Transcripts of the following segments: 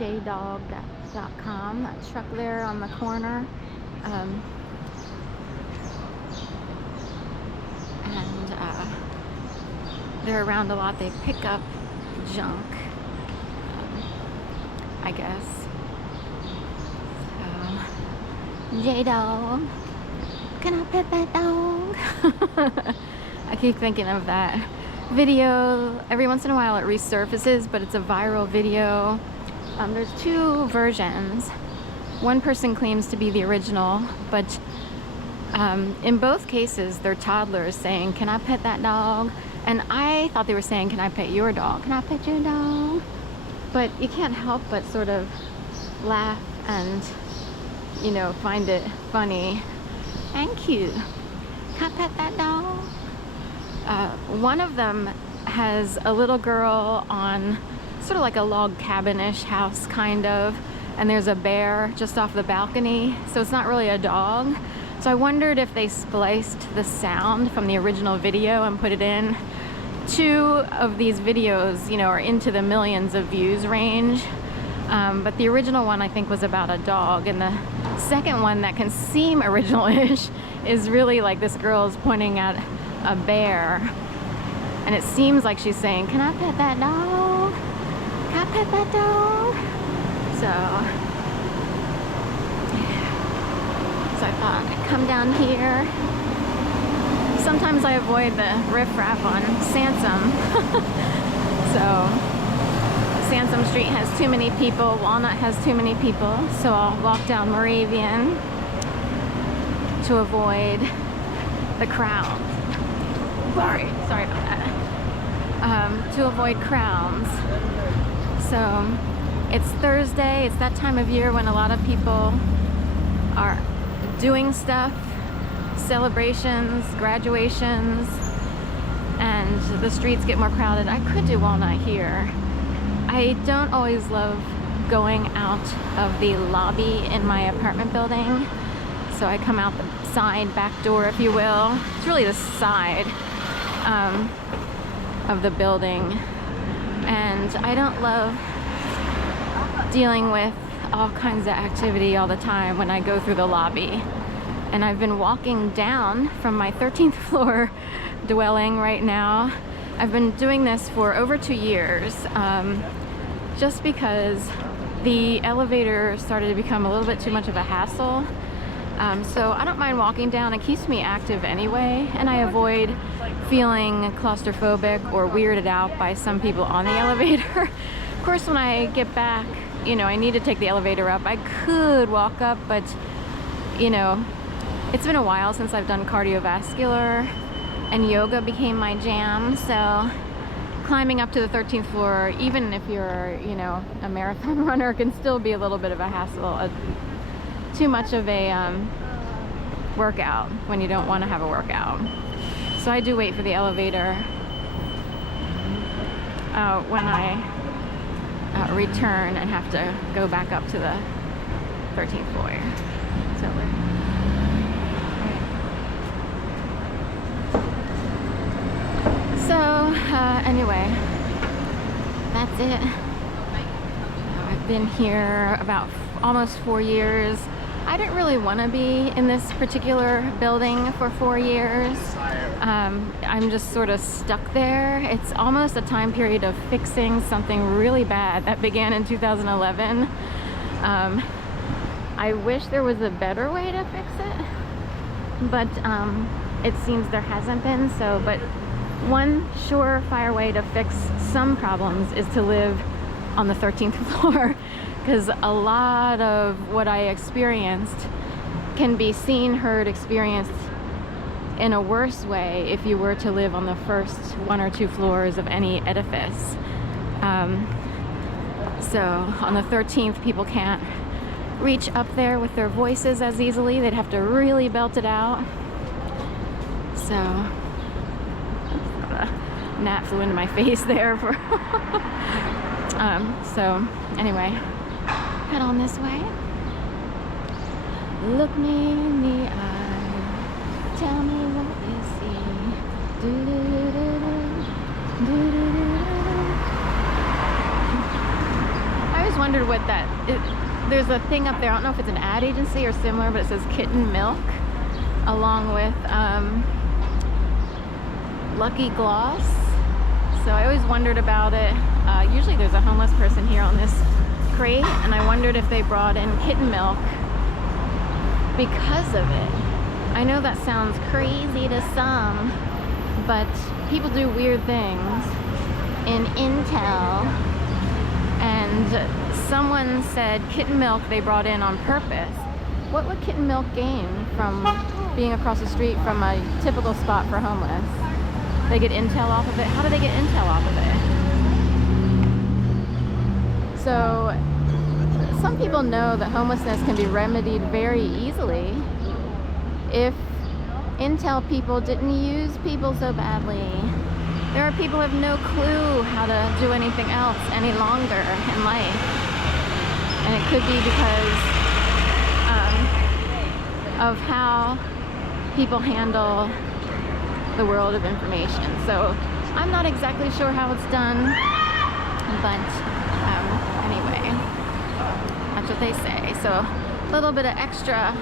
jdog.com, that truck there on the corner. And they're around a lot. They pick up junk, I guess. So, J-Dog, can I pet that dog? I keep thinking of that video. Every once in a while it resurfaces, but it's a viral video. There's two versions. One person claims to be the original, but in both cases they're toddlers saying, can I pet that dog? And I thought they were saying, can I pet your dog? Can I pet your dog? But you can't help but sort of laugh and, you know, find it funny and cute. Can I pet that dog? One of them has a little girl on sort of like a log cabin-ish house, kind of, and there's a bear just off the balcony, so it's not really a dog. So I wondered if they spliced the sound from the original video and put it in. Two of these videos, you know, are into the millions of views range, but the original one I think was about a dog, and the second one that can seem original-ish is really like this girl's pointing at a bear, and it seems like she's saying, can I pet that dog? Can I pet that dog? So I thought I'd come down here. Sometimes I avoid the riffraff on Sansom. So Sansom Street has too many people, Walnut has too many people, so I'll walk down Moravian to avoid the crowd. Sorry about that. To avoid crowds. So it's Thursday, it's that time of year when a lot of people are doing stuff, celebrations, graduations, and the streets get more crowded. I could do Walnut here. I don't always love going out of the lobby in my apartment building, so I come out the side, back door, if you will. It's really the side of the building, and I don't love dealing with all kinds of activity all the time when I go through the lobby. And I've been walking down from my 13th floor dwelling right now. I've been doing this for over 2 years, just because the elevator started to become a little bit too much of a hassle. So I don't mind walking down. It keeps me active anyway, and I avoid feeling claustrophobic or weirded out by some people on the elevator. Of course, when I get back, you know, I need to take the elevator up. I could walk up, but, you know, it's been a while since I've done cardiovascular, and yoga became my jam, so climbing up to the 13th floor, even if you're, you know, a marathon runner, can still be a little bit of a hassle. Too much of a workout when you don't want to have a workout. So I do wait for the elevator when I return and have to go back up to the 13th floor. So anyway, that's it. I've been here about almost 4 years. I didn't really want to be in this particular building for 4 years. I'm just sort of stuck there. It's almost a time period of fixing something really bad that began in 2011. I wish there was a better way to fix it, but it seems there hasn't been. So, but one surefire way to fix some problems is to live on the 13th floor, because a lot of what I experienced can be seen, heard, experienced in a worse way if you were to live on the first 1 or 2 floors of any edifice. So on the 13th, people can't reach up there with their voices as easily. They'd have to really belt it out. So a gnat flew into my face there. So anyway, head on this way. Look me in the eye. Tell me what you see. I always wondered what there's a thing up there. I don't know if it's an ad agency or similar, but it says Kitten Milk along with Lucky Gloss. So I always wondered about it. Usually there's a homeless person here on this crate, and I wondered if they brought in kitten milk because of it. I know that sounds crazy to some, but people do weird things in Intel, and someone said kitten milk they brought in on purpose. What would kitten milk gain from being across the street from a typical spot for homeless? They get intel off of it. How do they get intel off of it? So some people know that homelessness can be remedied very easily if Intel people didn't use people so badly. There are people who have no clue how to do anything else any longer in life. And it could be because of how people handle the world of information. So I'm not exactly sure how it's done, but anyway, that's what they say. So a little bit of extra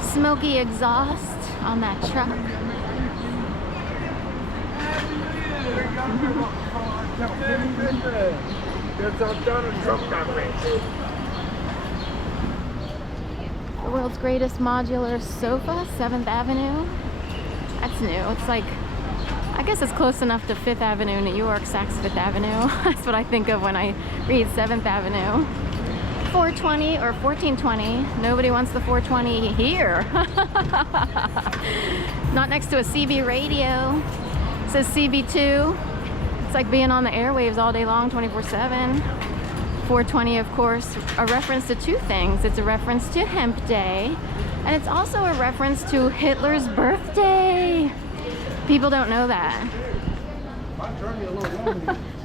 smoky exhaust on that truck. The world's greatest modular sofa, 7th Avenue. That's new. It's like, I guess it's close enough to 5th Avenue, New York, Saks Fifth Avenue. That's what I think of when I read 7th Avenue. 420 or 1420. Nobody wants the 420 here. Not next to a CB radio. It says CB2. It's like being on the airwaves all day long, 24/7. 420, of course, a reference to two things. It's a reference to Hemp Day, and it's also a reference to Hitler's birthday. People don't know that.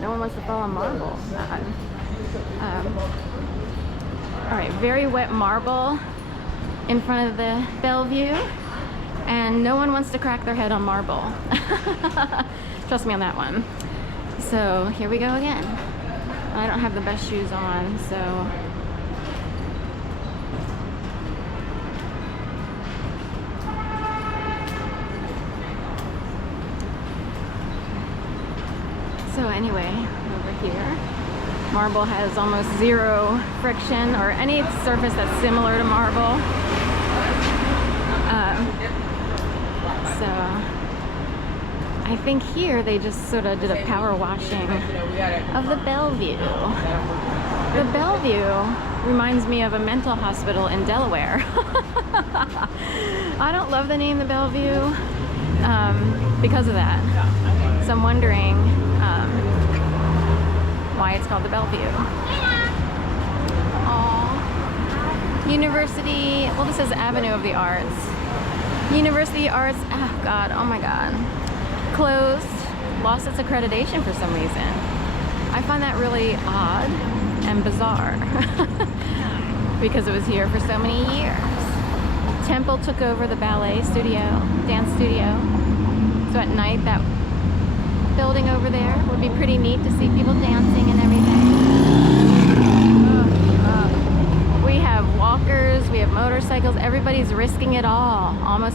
No one wants to fall on marble. All right, very wet marble in front of the Bellevue, and no one wants to crack their head on marble. Trust me on that one. So here we go again. I don't have the best shoes on, so anyway, over here, marble has almost zero friction, or any surface that's similar to marble. So I think here they just sort of did a power washing of the Bellevue. The Bellevue reminds me of a mental hospital in Delaware. I don't love the name the Bellevue because of that. So I'm wondering why it's called the Bellevue. Aww. University, well, this is Avenue of the Arts. University Arts, oh God, oh my God. Closed, lost its accreditation for some reason. I find that really odd and bizarre because it was here for so many years. Temple took over the ballet studio, dance studio. So at night, that building over there would be pretty neat to see people dancing and everything. We have walkers, we have motorcycles, everybody's risking it all, almost